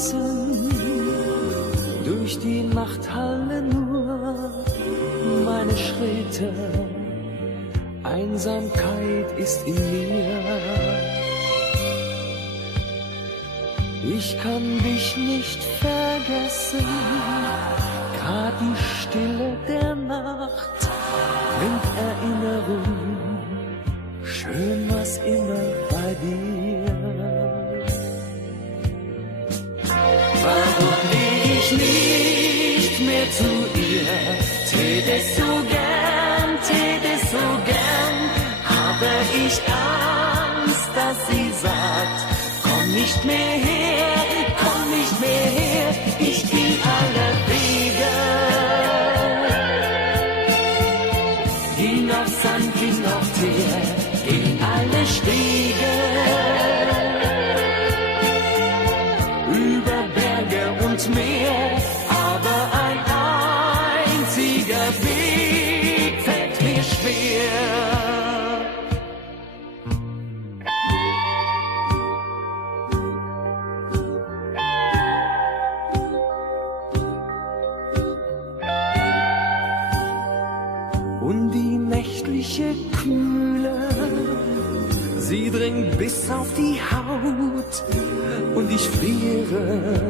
draußen, durch die Nacht hallen nur meine Schritte. Einsamkeit ist in mir. Ich kann dich nicht vergessen, grad die Stille der Nacht bringt Erinnerung, schön was immer bei dir. Warum geh ich nicht mehr zu ihr? Täte so gern, habe ich Angst, dass sie sagt, komm nicht mehr her, ich geh alle Wege. Ging auf Sand, ging auf Teer, ging alle Stege. Über Berge und Meer, aber ein einziger Weg fällt mir schwer. Und die nächtliche Kühle, sie dringt bis auf die Haut und ich friere,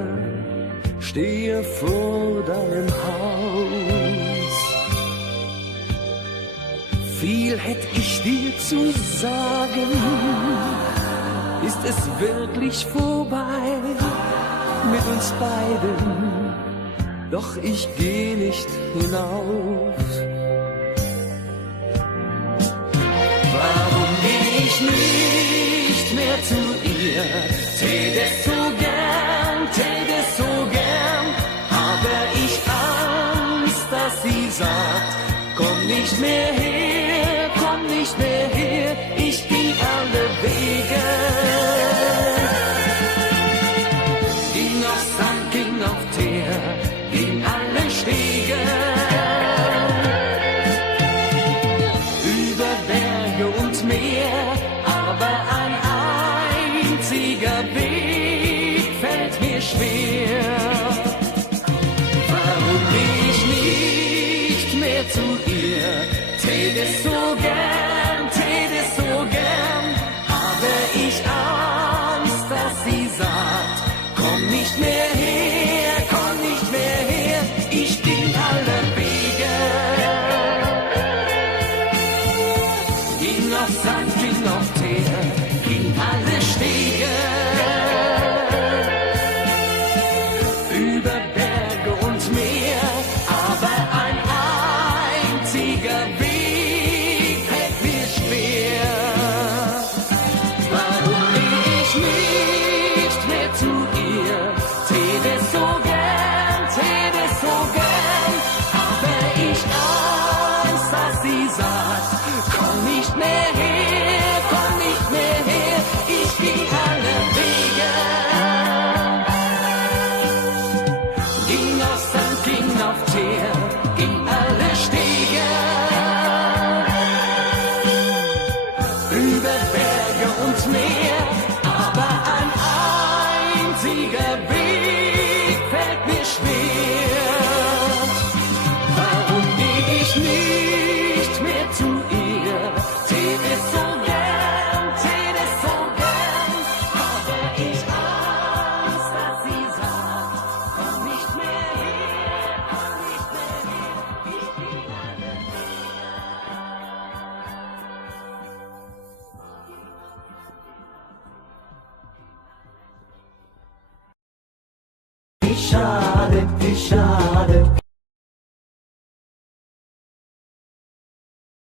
stehe vor deinem Haus. Viel hätt ich dir zu sagen, ist es wirklich vorbei mit uns beiden, doch ich geh nicht hinauf. Warum geh ich nicht mehr zu ihr? Täte so gern, habe ich Angst, dass sie sagt, komm nicht mehr her, ich geh alle Wege. Ging auf Sand, ging auf Teer, ging alle Stege. Über Berge und Meer, aber ein einziger Weg fällt mir schwer. Warum geh ich nicht mehr zu ihr? Täte so gern, habe ich Angst, dass sie sagt, komm nicht mehr her, ich ging alle Wege. Ging auf Sand, ging auf Teer, ging alle Stege. Über Berge und Meer, aber ein einziger Weg fällt mir schwer. Warum geh ich nicht mehr zu ihr? Täte so gern, aber ich Angst, dass sie sagt, komm nicht mehr her, ich geh alle Wege. Ging auf Sand, ging auf Teer, ging alle Stege. Über Berge und Meer, aber ein einziger Weg fällt mir schwer. Warum geh ich nicht mehr zu ihr? Täte so gern, habe ich Angst, dass sie sagt, komm nicht mehr her, ich geh alle Wege. Wie schade,